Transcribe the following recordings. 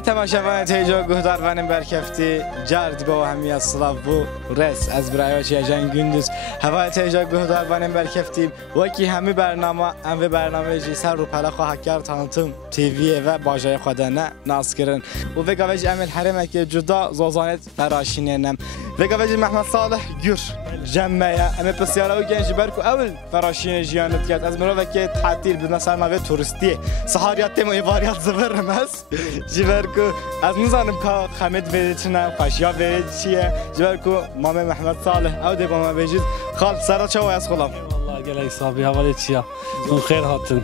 سلام تماشاچیان تیجا گهداروانم برکفتی جرد با همیت سلاو و رس از برای چیجان گندز هوا تیجا گهداروانم برکفتی و کی همی برنامه جی سر رو پلا خواهد کرد تانتم تیوی و باجای خودانه ناس کردن و وگاوج عمل حرمه که جدا زوزانت فراشینم وگاوج محمد صالح گور جمعه اما بسیار گنج برکو اول فراشین جیانت کرد از مرا وکی تعطیل به مثلا نوع توریستی سهاریات و ایواریات زبرم است جبرکو از نزانم که خمد ویدچنم خاشیا ویدچیه جبرکو مام محمد صالح او دیگه ما بجید خال سر چه وایس خلام والله گله حسابی حوالی چیا اون خیر هاتن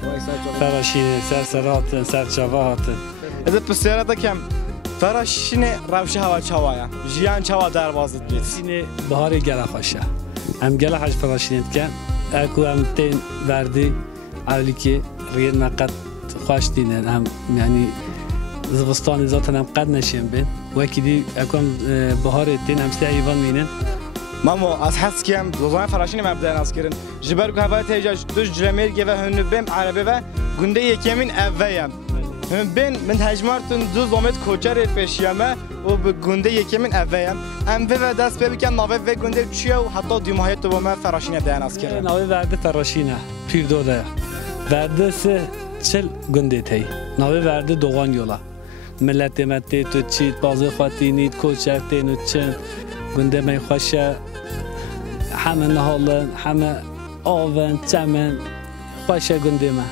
فراشین سر هاتن سر چوا هاتن از بسیار دکم فراشین روش هوا چوایا جیان چوا دروازت بیت سینه بهار گله خوشه هم گله حج فراشینت کن اكو هم تين وردي علی که ريال نقد خوش دینن هم یعنی زبستان ذاتن هم قد نشیم بین وکیدی اکو بهار تين هم سه ایوان مینن مامو از حس کیم دوزان فراشین مبدأ ناس کردن جبر کو هوا تیجاج دوش جرمیر گه هنو بیم عربه و گنده یکیمین اویم بین من هجمارتون دو زومت کوچر پیشیامه و به گنده یکیمین اویم ام و دست ببکن ناوه و گنده چیه و حتی دیماهیت تو با من فراشینه بیاناس کردن ناوه ورده فراشینه پیر دوده ورده سه چل گنده تی ناوه ورده دوغان یولا ملت مته تو چیت بازه خواتینید کوچر تینو چن گنده می خوشه همه نهالن همه آون چمن خوشه گنده ما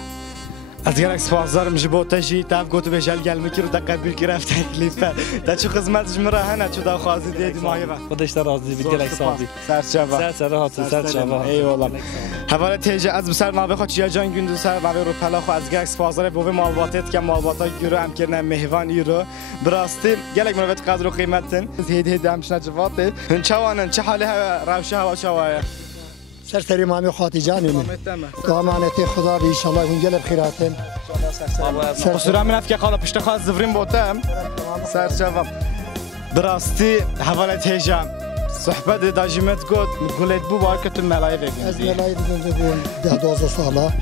از گرک سپاسدارم جبو تجی تاب گوتو بجال گلمی کی رو تقبل گرفت تکلیفه تا چه خدمتش مرا چه دا خوازی دیدی ماهی و خودش راضی بی گرک سازی سر هات سر چوا ای والله حواله تیجا از بسر ناوه خود چیا جان گندو سر ناوه رو پلا خو از گرک سپاسدار بو مالباتت که مالباتا گیرو هم کرنه مهوان یورو براستی گلک مروت قدر و قیمتن هید همشنا جوات هن چوانن چه حاله روشه هوا چوایا سرسری مامی خاطی جانیم دامانتی خدا ان شاء الله گل بخیراتن قصور من افکه خاله پشت خواست زفرین بودم سر جواب براستی حواله تیجا صحبت داجمت گفت گلت بو بارکتون ملایه بگیم از ملایه بگیم ده 12 ساله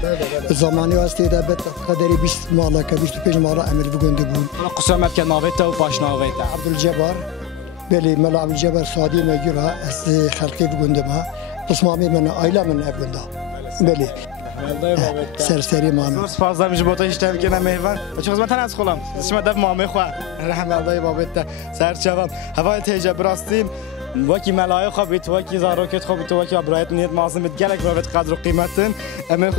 زمانی واسطه ده بت قدری 20 مالا که 25 مالا عمل بگنده بود قصور من که ناویت و باش ناویت عبدالجبار بلی ملا عبدالجبار سعدی مگیره از خلقی بگنده ما تصمامی من عائله من ابنده بلی سرسری مامی سپاسدار میشه با تو اشتباه کنم مهوان چه خدمت از خودم شما دف مامی خو رحم الله بابت سر جواب هوا تیجا براستیم وکی ملای خوابیت وکی زاروکت خوابیت وکی ابرایت نیت مازم گلک بابت قدر و قیمتن اما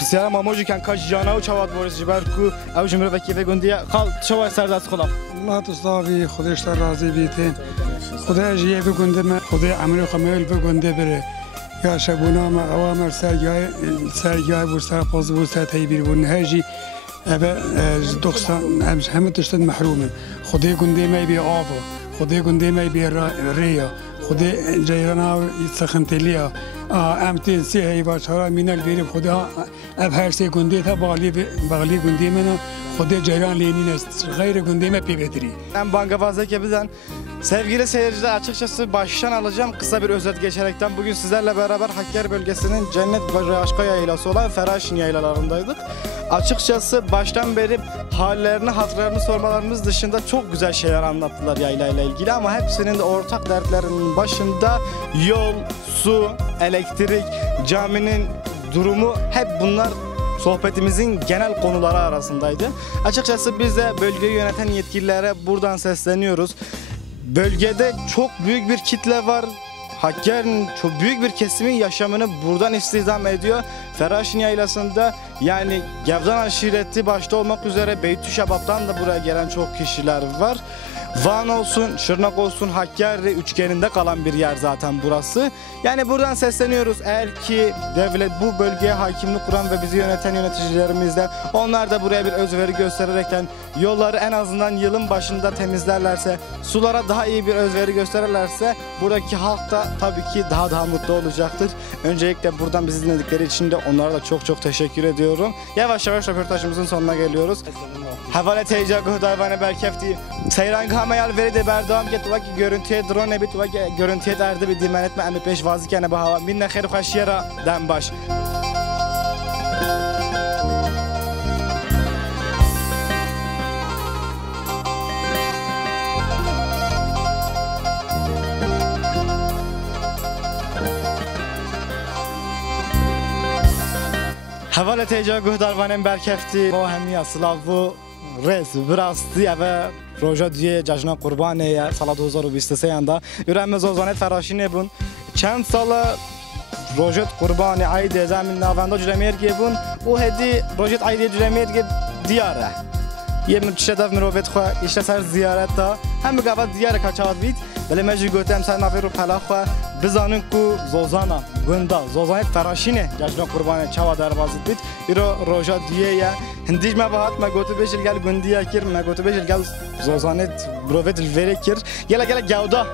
بسیار ماموجی کن کاش جانا و چواد بورس جبر کو او جمره وکی وگوندی خال چوا سر از خودم الله تصاوی خودش راضی بیتین خدا جیه بگونده من خدا عمل خمیل بگونده بره یا شبونا ما اوامر سرگاه بود سر پاز بود سر تیبیر بود نهجی ابا دختان همه تشتن محرومن خدا گنده می بی آب خدا گنده می بی ریا خدا جیرانا سخنتلیا امتین سی هیواشارا مینال بیریم خدا اب هر سی گنده تا بالی گنده منو خدا جیران لینین است غیر گنده می پی بدری ام bangavazda ki bizden sevgili seyirciler açıkçası baştan alacağım kısa bir özet geçerekten bugün sizlerle beraber Hakkari bölgesinin cennet ve aşka yaylası olan Feraşin yaylalarındaydık. Açıkçası baştan beri hallerini, hatırlarını sormalarımız dışında çok güzel şeyler anlattılar yaylayla ilgili ama hepsinin de ortak dertlerinin başında yol, su, elektrik, caminin durumu hep bunlar sohbetimizin genel konuları arasındaydı. Açıkçası biz de bölgeyi yöneten yetkililere buradan sesleniyoruz. Bölgede çok büyük bir kitle var. Hakkari'nin çok büyük bir kesimi yaşamını buradan istihdam ediyor. Feraşin Yaylası'nda yani Gevdan aşireti başta olmak üzere Beytüşşebap'tan da buraya gelen çok kişiler var. Van olsun, Şırnak olsun, Hakkari üçgeninde kalan bir yer zaten burası. Yani buradan sesleniyoruz. Eğer ki devlet bu bölgeye hakimlik kuran ve bizi yöneten yöneticilerimiz de onlar da buraya bir özveri göstererekten yolları en azından yılın başında temizlerlerse, sulara daha iyi bir özveri gösterirlerse buradaki halk da tabii ki daha mutlu olacaktır. Öncelikle buradan bizi dinledikleri için de onlara da çok teşekkür ediyorum. Yavaş yavaş röportajımızın sonuna geliyoruz. Havale teyca guhdarvane berkefti. Seyran kamayal veri de berdam ki tuvaki görüntüye drone bit tuvaki görüntüye derdi bir dimen etme emi peş vazikene bu hava. Minne khir khoşyera dembaş. حوال تیجا گهداروانم برکفتی با همی سلاو رس براستی و روژا دیگه جشن قربانه سال 2023 اندا یورم زوزانت فراشینه بون چند سال روژت قربان عید زمین ناوندا جلمیر گیبون و هدی روژت عید جلمیر گیب دیاره یه من شدف مروت خو ایشته سر زیارت تا هم بگاوت دیاره کچات بید ولی مجی گوتم سر نافی رو پلا خو بزانن کو زوزانا گندا زوزانت فراشینه جشن قربان چوا دروازه بید ایرو روژا دیه یا هندیش ما باهات ما گوتو بشل گل گندیا کر ما گوتو بشل گل زوزانت مروت الوری کر گلا گلا گاودا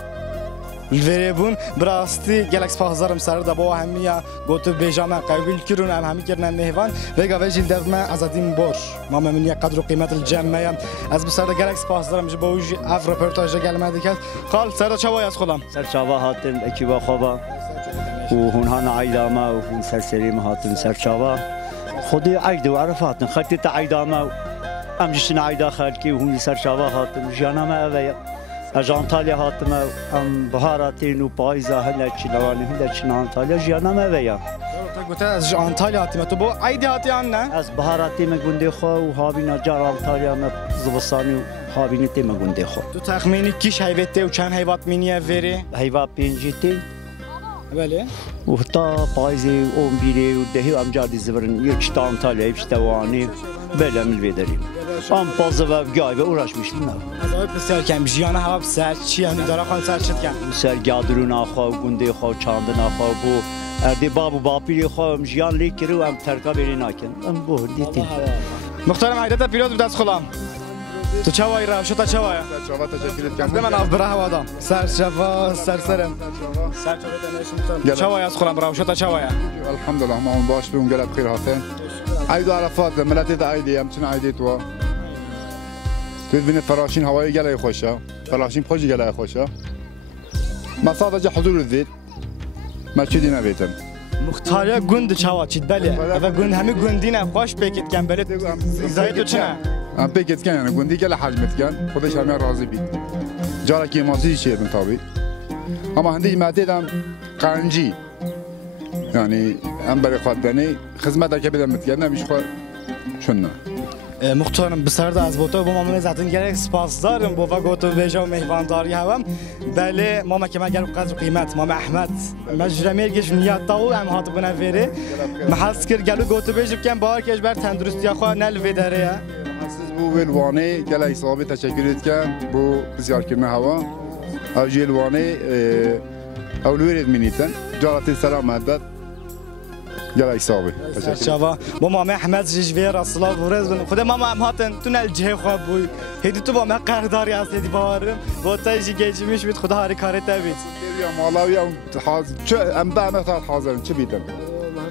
الوریبون براستی گلکس پازارم سر دبا همیه گوتو بیجامه قبول کردن هم همی کردن مهوان وگا وجیل دفمه ازادیم بور ما من یک قدر و قیمت الجمعه از بسر گلکس پازارم جبوج اف رپورتاج گلمه دیگه قال سر چوای از خودم سر چاوا هاتن اکیبا خوابا و هنها عیدامه و هن سرسریم هاتن سر چاوا خودی عید و عرفاتن خطیت عیدامه ام جشن عیدا خالکی و هن سر چاوا هاتن جانامه اویا از انطالیا هاتم ام بهاراتین و پایزا هنر چنوانی هنر چن انطالیا جانامه اویا گوته از انطالیا هاتیم تو با عید هاتیان نه از بهاراتی مگونده خو و هابینا جار انطالیا م زبستانی و هابینی تی مگونده خو تو تخمینی کیش حیوته و چند حیوات مینیه وری حیوان پنجتی بله و تا پایزی اون بیری و دهی ام جادی زبرن یک تا انطالیا یک توانی بله مل بیداریم ام پازه و گای به اورش میشیم از آب بسیار کم جیان هوا سر چی هم داره خال سر چت کم سر گادرون آخا گنده خو چاندن آخا بو اردی بابو باپیری خو جیان لیکرو ام ترکا بری ناکن ام بو دیتی مختارم عیدت پیلوت بدست خلام تو چوای راو شتا چوای چاوا تشکیلت کردم من از بره هوا سر چوا سر سرم سر چوا چوای از خلام راو شتا چوای الحمد لله ما هم باش بهم قلب خير هاتين عيد عرفات ملاتي عيدي ام چن عيدي تو تبين فراشين هواي قلای خوشا فراشين خوش قلای خوشا ما صادق حضور الذيت ما چدي نبيتن مختاریا گوند چوا چید بله و گوند همه گوندینه خوش بکید کن بله زایدو چنه ام بيكت كان يعني قندي قال حجمت كان خدش هم راضي بي جارك مازي شيء من طبي اما عندي معدتم قرنجي يعني ام بري خدني خدمتك بدم متكلم مش خو شنو مختارم بسرد از بوتو با مامون زاتن گرک سپاس دارم با گوتو ویژا و مهوانداری هم بله ماما که من گرم قدر قیمت ماما احمد مجرمیر گش نیت تاو هم هات بنا ویره محس کر گلو گوتو ویژا کم بار کش بر تندرستی خو نل ویدره بو ویلوانی گلای حسابی تشکر کردم بو بسیار کردن هوا او جیلوانی اولویت مینیتن جارت سلام مدد گلای حسابی شوا با ماما احمد جویر اصلا ورز خود ماما هم هاتن تو نل جه خواب بوی هدی تو با ما قهرداری هستی بارم با تاجی گیجمیش بید خدا هاری کارت بید یا مالاوی ام حاضر چه ام بعد حاضرم چه بیدم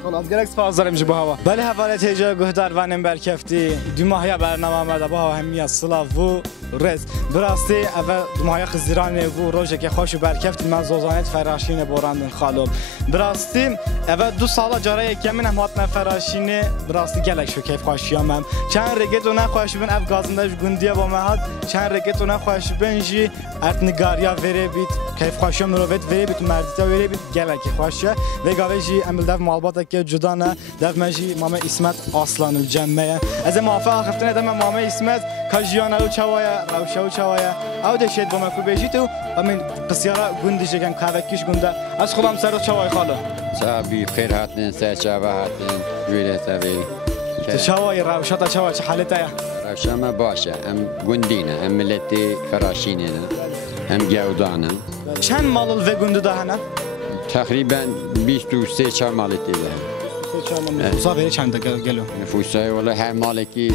خلاص گرک سپاس دارم جو هوا بله حواله تیجا گهداروانم برکفتی دو ماهی برنامه آمده با همی اصلا و رز براستی اول دو ماهی خزیرانه و روزه که خوش برکفتی من زوزانت فراشین بوراندن خالم براستی اول دو سال جاره کمین هم هاتن فراشینه براستی گلک شو کیف خوشیامم چند رگت اون خوش بن اف گازنداش گندیا با مهات چند رگت اون خوش بنجی ارتنگاریا وری بیت کیف خوشیام رو وری بیت مردتا وری بیت گلک خوشه و گاویجی عمل دف مالبات که جدانه دف مجی ماما اسمت اصلا الجمعه از موافق خفتن دم ماما اسمت کاجیانا و چوایا روشا و چوایا او دشید با مکو بیجی تو امین بسیارا گندی شکن کاوکیش گنده از خودم سر چوای خاله صاحبي بخير هاتن ساعة هاتن جويلة تبي چوای روشا تا چوا چه حالته روشا ما باشا ام گندينا ام ملتي فراشيننا ام جودانا چند مال و گنده دهنه تقريبا 23 مالتي ده صافي چند گلو نفوسه والله هر مالكي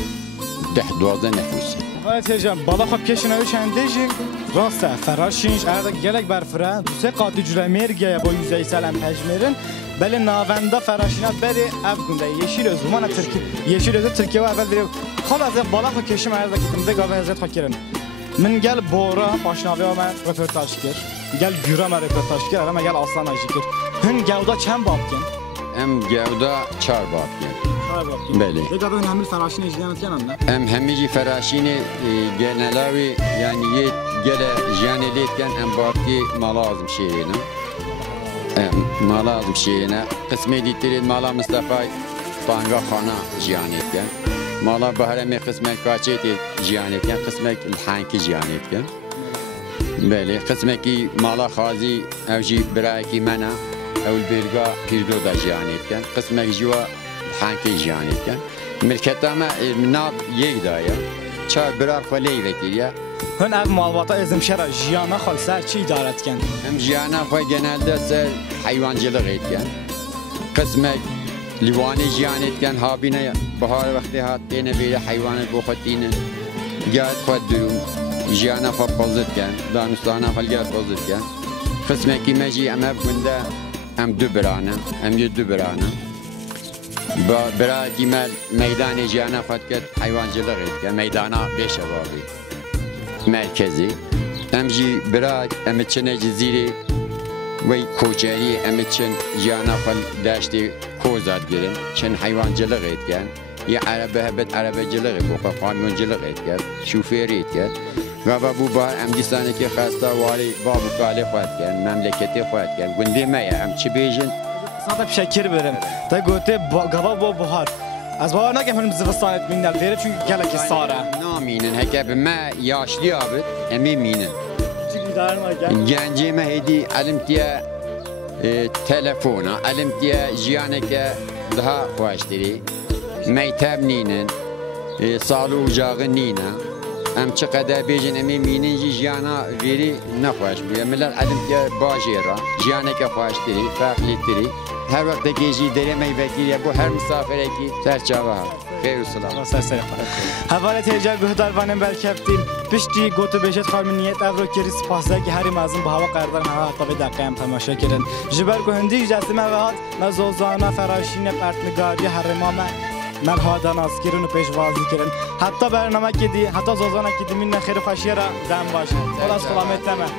10-12 نفوسه حالت هجم بالا خب کشنوی چنده جی راسته فراشینش ارده گلک برفره دوسته قاطی جوره مرگه با یوزه سلم پجمرن بله ناونده فراشینات بری اف گنده یشیل از رومان یشیل از ترکیه و اول بری خب از بالا خب کشم ارده کتم ده گاوه هزت خاکرن من گل بورا پاشناوی و من رپورتاج کرد گل گورا من رپورتاج کرد اما گل آسان آجی کرد هن گودا چند باب کن؟ ام گودا 4 باب کن بله دیگه به همین فراشین اجرامت کنن نه ام همیجی فراشین گنلاوی یعنی یه گل جانلیت کن ام بابکی مالازم شیرینه ام مالازم شیرینه قسمی دیترید مالا مصطفی بانگا خانه جیانیت کن مالا بهرمی قسمت کاچیت جیانیت کن قسمت الحنکی جیانیت کن بله قسمت کی مالا خازی اوجی برای کی منا اول برگا پیردو دا جیانیت کن قسمت جوا الحنکی جیانیت کن ملکتا ما ناب یک دایا چه برای خالی وکیه هن ev malbata ezimşera jiyana xalser çi idaretken. هم جیانا خواه genelde سر حیوانجılık etken قسمت لیوانی جیانت کن هابینه بهار وقتی هات دینه بیره حیوانت بخوتینه گرد خود دروم جیانا خواه بازد کن دانستانا خواه گرد بازد کن قسمت کی مجی امه بگنده هم دو برانه هم یه دو برانه برای دیمل میدان جیانا خود کد حیوانجılık etken میدانا بیشه بابی مرکزی امجی برای امچنه جزیره وی کوچری امچن جانا خل داشتی کوزاد گرن چن حیوانجılık etken یا عربه هبت عربجılık بوقا قانونجılık etken شوفیری etken و bu بار ام دیسانه که خاسته واری بابو کالی خواهد کن مملکتی خواهد کن گنده مایه ام چی بیجن Sana bir şekir verim. Ta gote gava bu buhar. Az bahar nakem hem zivistan etminler deri çünkü geleki sara. نامینن هکه به ما یاشلی آبد امی مینن Çünkü idarem var گنجی ما هیدی علم تیا تلفونا علم تیا جیانه که daha خواشتری میتاب نینن سالو اجاغ نینن ام چقدر بیجن امی مینن جی جیانا ویری نخواش بیه ملل علم تیا باجیرا جیانه که خواشتری فرقلی تری her وقت که جی دری می وکیلی bu her misafire ki serçava خیر و سلام Havalet heyecan göhdar vanem belkeftim. Pişti gotu beşet farmı niyet evro keri spasla ki her mazın bu hava qardan hava tabi dakikayam tamaşa kirin. Jiber gohindi yücesime ve hat mezozana feraşine pertni gari harrimama من هادن اسکرین و پیشوازی کردن حتی برنامه کدی حتی زوزانه کدی من خیلی خوشیره دم باشه خلاص سلامت تمام